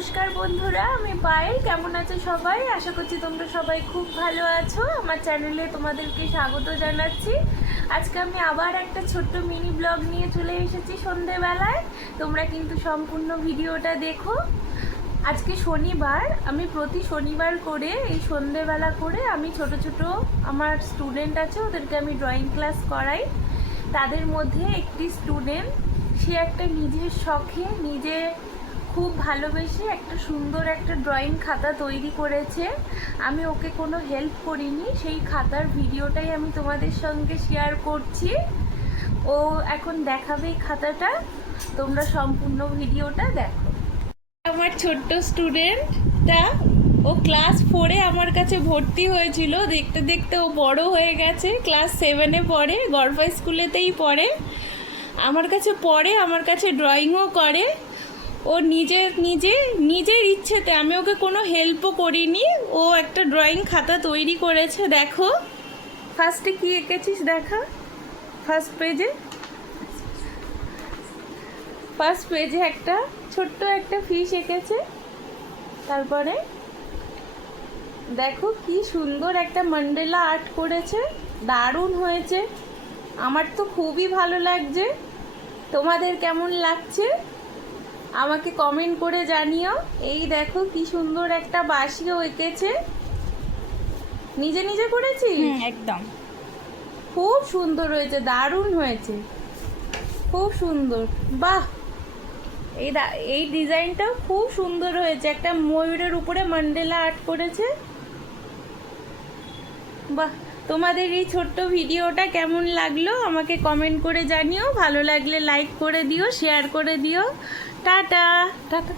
নমস্কার বন্ধুরা, আমি পায়েল। কেমন আছো সবাই? আশা করছি তোমরা সবাই খুব ভালো আছো। আমার চ্যানেলে তোমাদেরকে স্বাগত জানাচ্ছি। আজকে আমি আবার একটা ছোট্ট মিনি ব্লগ নিয়ে চলে এসেছি সন্ধেবেলায়। তোমরা কিন্তু সম্পূর্ণ ভিডিওটা দেখো। আজকে শনিবার, আমি প্রতি শনিবার করে, এই সন্ধেবেলা করে আমি ছোট ছোট আমার স্টুডেন্ট আছে, ওদেরকে আমি ড্রয়িং ক্লাস করাই। তাদের মধ্যে একটি স্টুডেন্ট সে একটা নিজের শখে নিজে খুব ভালোবেসে একটা সুন্দর একটা ড্রয়িং খাতা তৈরি করেছে। আমি ওকে কোনো হেল্প করিনি, সেই খাতার ভিডিওটাই আমি তোমাদের সঙ্গে শেয়ার করছি। ও এখন দেখাবে এই খাতাটা। তোমরা সম্পূর্ণ ভিডিওটা দেখো। আমার ছোট্ট স্টুডেন্টটা, ও ক্লাস ফোরে আমার কাছে ভর্তি হয়েছিল। দেখতে দেখতে ও বড় হয়ে গেছে। ক্লাস সেভেনে পড়ে, গড়ফা স্কুলেতেই পড়ে। আমার কাছে পড়ে, আমার কাছে ড্রয়িংও করে। ও নিজের নিজে, নিজের ইচ্ছেতে। আমি ওকে কোনো হেল্পও করিনি। ও একটা ড্রয়িং খাতা তৈরি করেছে, দেখো। ফার্স্টে কি এঁকেছিস দেখা? ফার্স্ট পেজে ফার্স্ট পেজে একটা, ছোট্ট একটা ফিশ এঁকেছে। তারপরে? দেখো কি সুন্দর একটা মান্ডেলা আর্ট করেছে। দারুণ হয়েছে। আমার তো খুবই ভালো লাগছে। তোমাদের কেমন লাগছে? আমাকে কমেন্ট করে জানিও। এই দেখো কি সুন্দর একটা বাসি এঁকেছে। নিজে নিজে করেছি? একদম। খুব সুন্দর হয়েছে দারুণ হয়েছে। খুব সুন্দর। বাহ! এই এই ডিজাইনটা খুব সুন্দর হয়েছে। একটা ময়ূরের উপরে মান্ডেলা আর্ট করেছে। বাহ, তোমাদের এই ছোট্ট ভিডিওটা কেমন লাগল? আমাকে কমেন্ট করে জানিও। ভালো লাগলে লাইক করে দিও শেয়ার করে দিও। টাটা। টাটা